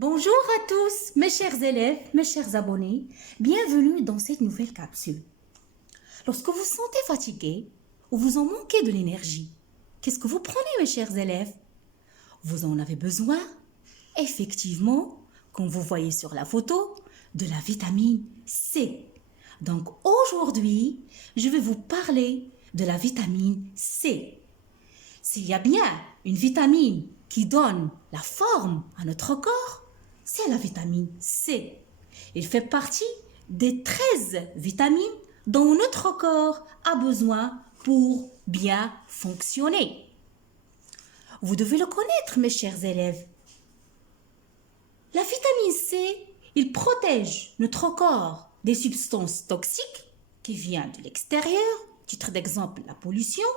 Bonjour à tous, mes chers élèves, mes chers abonnés. Bienvenue dans cette nouvelle capsule. Lorsque vous vous sentez fatigué ou vous en manquez de l'énergie, qu'est-ce que vous prenez, mes chers élèves? Vous en avez besoin? Effectivement, comme vous voyez sur la photo, de la vitamine C. Donc aujourd'hui, je vais vous parler de la vitamine C. S'il y a bien une vitamine qui donne la forme à notre corps, c'est la vitamine C. Il fait partie des 13 vitamines dont notre corps a besoin pour bien fonctionner. Vous devez le connaître, mes chers élèves. La vitamine C, il protège notre corps des substances toxiques qui viennent de l'extérieur, titre d'exemple la pollution,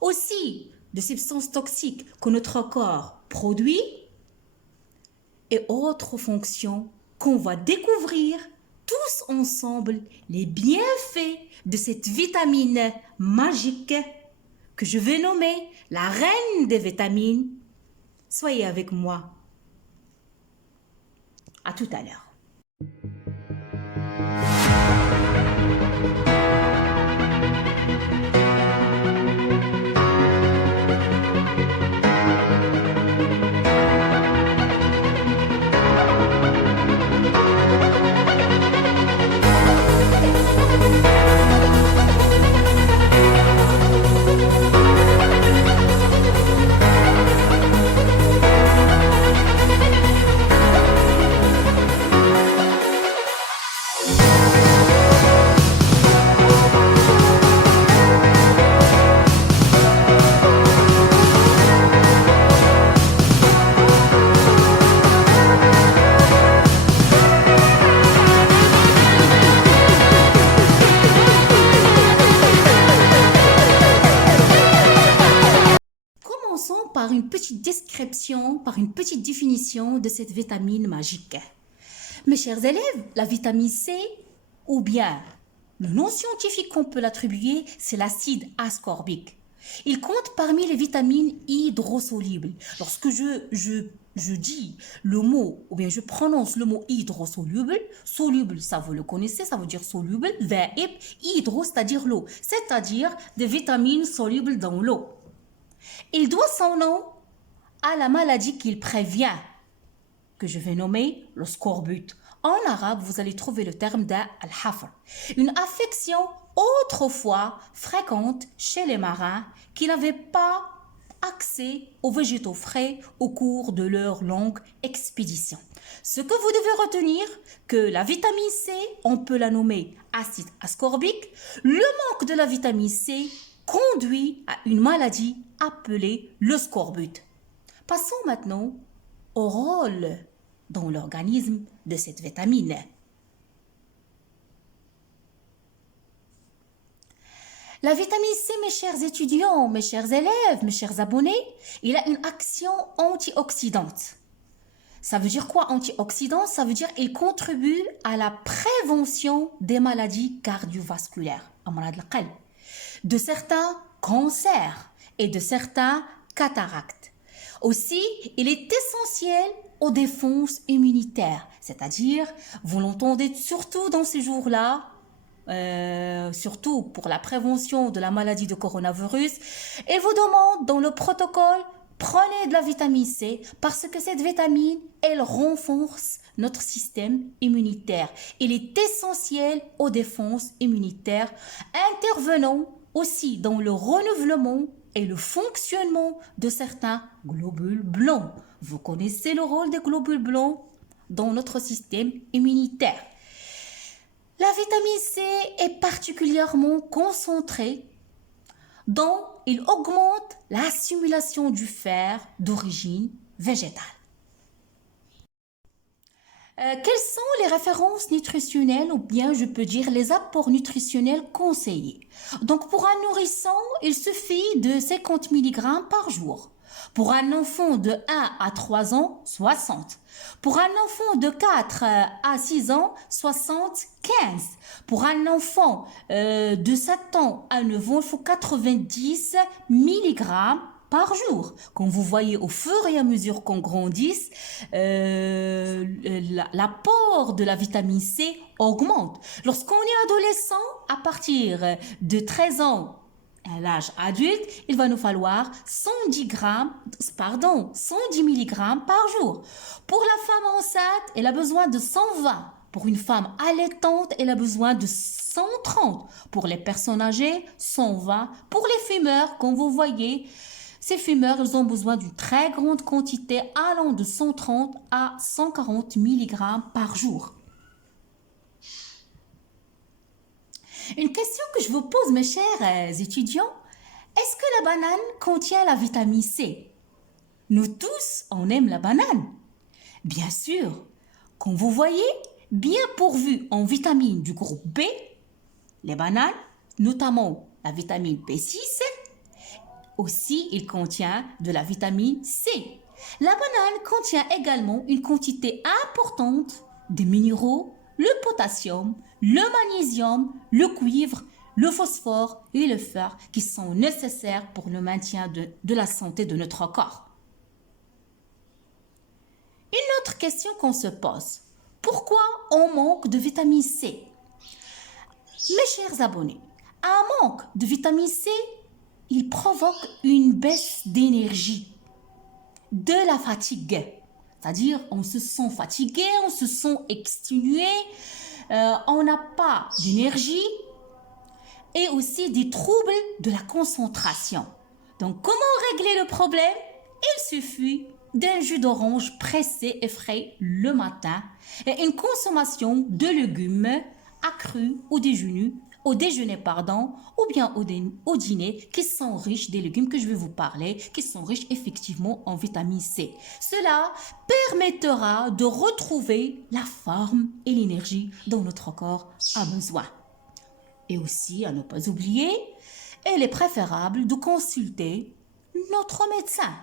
aussi de substances toxiques que notre corps produit et autres fonctions qu'on va découvrir tous ensemble les bienfaits de cette vitamine magique que je vais nommer la reine des vitamines. Soyez avec moi. À tout à l'heure. Commençons par une petite description, par une petite définition de cette vitamine magique. Mes chers élèves, la vitamine C, ou bien le nom scientifique qu'on peut l'attribuer, c'est l'acide ascorbique. Il compte parmi les vitamines hydrosolubles. Lorsque je dis le mot, ou bien je prononce le mot hydrosoluble, soluble, ça vous le connaissez, ça veut dire soluble, verbe, hydro, c'est-à-dire l'eau, c'est-à-dire des vitamines solubles dans l'eau. Il doit son nom à la maladie qu'il prévient, que je vais nommer le scorbut. En arabe, vous allez trouver le terme d'al-hafr, une affection autrefois fréquente chez les marins qui n'avaient pas accès aux végétaux frais au cours de leur longue expédition. Ce que vous devez retenir, que la vitamine C, on peut la nommer acide ascorbique, le manque de la vitamine C conduit à une maladie appelée le scorbut. Passons maintenant au rôle dans l'organisme de cette vitamine. La vitamine C, mes chers étudiants, mes chers élèves, mes chers abonnés, il a une action antioxydante. Ça veut dire quoi antioxydant? Ça veut dire qu'il contribue à la prévention des maladies cardiovasculaires, de certains cancers et de certains cataractes. Aussi, il est essentiel aux défenses immunitaires, c'est-à-dire, vous l'entendez surtout dans ces jours-là, surtout pour la prévention de la maladie de coronavirus, et vous demande dans le protocole, prenez de la vitamine C parce que cette vitamine, elle renforce notre système immunitaire. Il est essentiel aux défenses immunitaires, intervenant aussi dans le renouvellement et le fonctionnement de certains globules blancs. Vous connaissez le rôle des globules blancs dans notre système immunitaire. La vitamine C est particulièrement concentrée dont il augmente l'assimilation du fer d'origine végétale. Quelles sont les références nutritionnelles ou bien je peux dire les apports nutritionnels conseillés? Donc pour un nourrisson, il suffit de 50 mg par jour. Pour un enfant de 1 à 3 ans, 60. Pour un enfant de 4 à 6 ans, 75. Pour un enfant de 7 ans à 9 ans, il faut 90 mg par jour. Comme vous voyez, au fur et à mesure qu'on grandisse, l'apport de la vitamine C augmente. Lorsqu'on est adolescent, à partir de 13 ans, à l'âge adulte, il va nous falloir 110 milligrammes par jour. Pour la femme enceinte, elle a besoin de 120. Pour une femme allaitante, elle a besoin de 130. Pour les personnes âgées, 120. Pour les fumeurs, comme vous voyez, ces fumeurs, ils ont besoin d'une très grande quantité allant de 130 à 140 milligrammes par jour. Une question que je vous pose, mes chers étudiants, est-ce que la banane contient la vitamine C? Nous tous, on aime la banane. Bien sûr, comme vous voyez, bien pourvues en vitamines du groupe B, les bananes, notamment la vitamine B6, aussi il contient de la vitamine C. La banane contient également une quantité importante de minéraux, le potassium, le magnésium, le cuivre, le phosphore et le fer qui sont nécessaires pour le maintien de la santé de notre corps. Une autre question qu'on se pose, pourquoi on manque de vitamine C? Mes chers abonnés, un manque de vitamine C, il provoque une baisse d'énergie, de la fatigue. C'est-à-dire, on se sent fatigué, on se sent exténué, on n'a pas d'énergie et aussi des troubles de la concentration. Donc, comment régler le problème? Il suffit d'un jus d'orange pressé et frais le matin et une consommation de légumes accrus au déjeuner, ou bien au dîner, qui sont riches des légumes que je vais vous parler, qui sont riches effectivement en vitamine C. Cela permettra de retrouver la forme et l'énergie dont notre corps a besoin. Et aussi, à ne pas oublier, il est préférable de consulter notre médecin.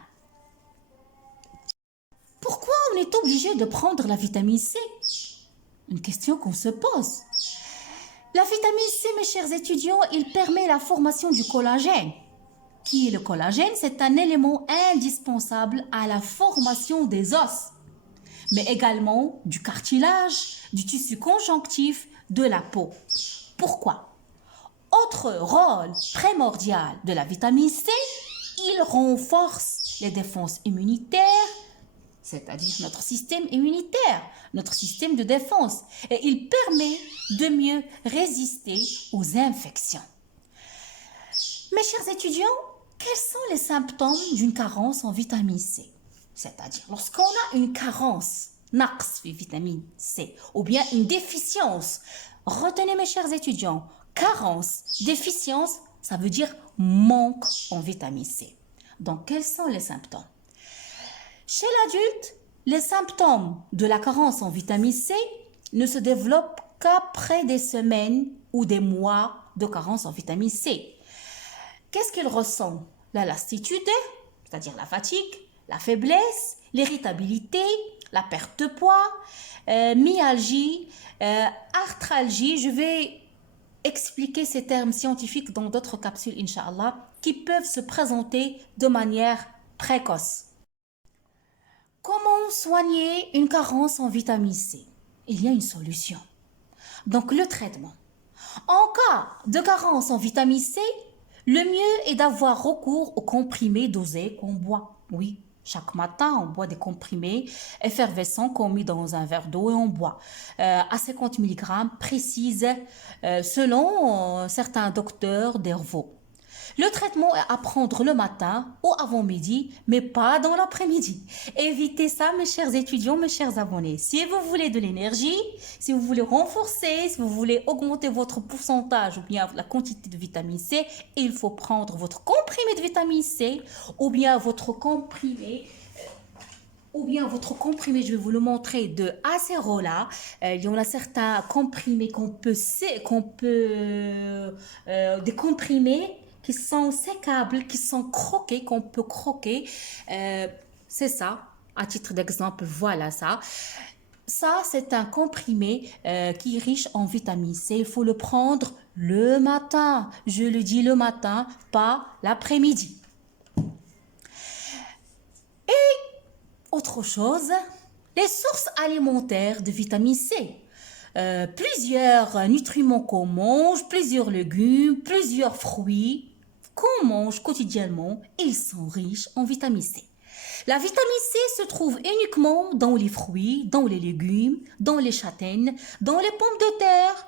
Pourquoi on est obligé de prendre la vitamine C? Une question qu'on se pose. La vitamine C, mes chers étudiants, il permet la formation du collagène. Qui est le collagène? C'est un élément indispensable à la formation des os, mais également du cartilage, du tissu conjonctif, de la peau. Pourquoi? Autre rôle primordial de la vitamine C, il renforce les défenses immunitaires, c'est-à-dire notre système immunitaire, notre système de défense, et il permet de mieux résister aux infections. Mes chers étudiants, quels sont les symptômes d'une carence en vitamine C? C'est-à-dire, lorsqu'on a une carence, naqs de vitamine C, ou bien une déficience, retenez mes chers étudiants, carence, déficience, ça veut dire manque en vitamine C. Donc, quels sont les symptômes? Chez l'adulte, les symptômes de la carence en vitamine C ne se développent qu'après des semaines ou des mois de carence en vitamine C. Qu'est-ce qu'il ressent? La lassitude, c'est-à-dire la fatigue, la faiblesse, l'irritabilité, la perte de poids, myalgie, arthralgie. Je vais expliquer ces termes scientifiques dans d'autres capsules, Inch'Allah, qui peuvent se présenter de manière précoce. Comment soigner une carence en vitamine C? Il y a une solution. Donc, le traitement. En cas de carence en vitamine C, le mieux est d'avoir recours aux comprimés dosés qu'on boit. Oui, chaque matin, on boit des comprimés effervescents qu'on met dans un verre d'eau et on boit à 50 mg précise selon certains docteurs d'Hervaux. Le traitement est à prendre le matin ou avant midi, mais pas dans l'après-midi. Évitez ça, mes chers étudiants, mes chers abonnés. Si vous voulez de l'énergie, si vous voulez renforcer, si vous voulez augmenter votre pourcentage ou bien la quantité de vitamine C, il faut prendre votre comprimé de vitamine C ou bien votre comprimé. Je vais vous le montrer, de acérola. Il y en a certains comprimés des comprimés qui sont sécables, qui sont croqués, qu'on peut croquer. C'est ça, à titre d'exemple, voilà ça. Ça, c'est un comprimé qui est riche en vitamine C. Il faut le prendre le matin. Je le dis le matin, pas l'après-midi. Autre chose, les sources alimentaires de vitamine C. Plusieurs nutriments qu'on mange, plusieurs légumes, plusieurs fruits qu'on mange quotidiennement, ils sont riches en vitamine C. La vitamine C se trouve uniquement dans les fruits, dans les légumes, dans les châtaignes, dans les pommes de terre,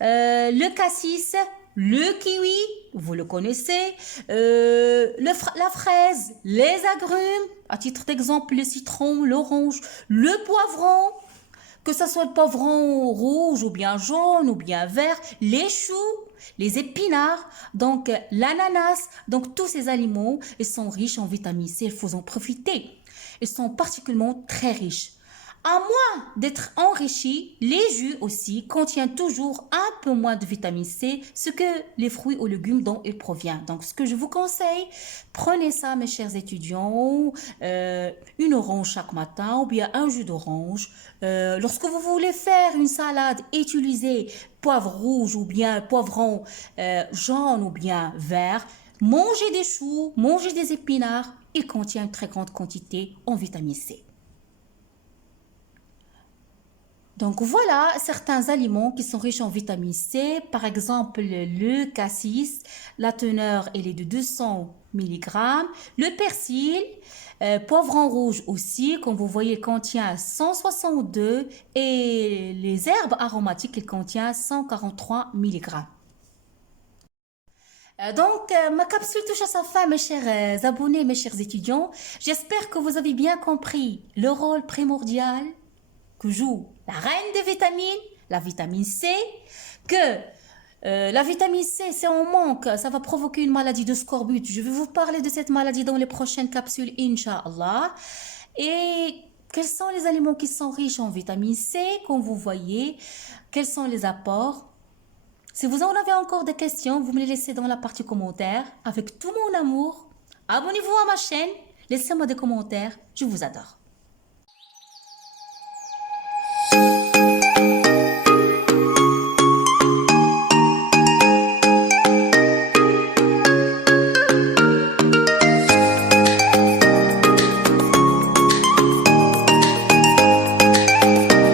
le cassis, le kiwi, vous le connaissez, la fraise, les agrumes, à titre d'exemple le citron, l'orange, le poivron, que ce soit le poivron rouge ou bien jaune ou bien vert, les choux, les épinards, donc l'ananas, donc tous ces aliments, ils sont riches en vitamine C, il faut en profiter. Ils sont particulièrement très riches. À moins d'être enrichis, les jus aussi contiennent toujours un peu moins de vitamine C, ce que les fruits ou légumes dont ils proviennent. Donc, ce que je vous conseille, prenez ça, mes chers étudiants, une orange chaque matin ou bien un jus d'orange. Lorsque vous voulez faire une salade, utilisez poivre rouge ou bien poivron jaune ou bien vert. Mangez des choux, mangez des épinards. Ils contiennent une très grande quantité en vitamine C. Donc voilà certains aliments qui sont riches en vitamine C. Par exemple, le cassis, la teneur elle est de 200 mg. Le persil, poivron rouge aussi, comme vous voyez, contient 162 et les herbes aromatiques, il contient 143 mg. Ma capsule touche à sa fin, mes chers abonnés, mes chers étudiants. J'espère que vous avez bien compris le rôle primordial que joue la reine des vitamines, la vitamine C, que la vitamine C, c'est en manque, ça va provoquer une maladie de scorbut. Je vais vous parler de cette maladie dans les prochaines capsules, Inch'Allah. Et quels sont les aliments qui sont riches en vitamine C, comme vous voyez, quels sont les apports. Si vous en avez encore des questions, vous me les laissez dans la partie commentaires. Avec tout mon amour, abonnez-vous à ma chaîne, laissez-moi des commentaires, je vous adore.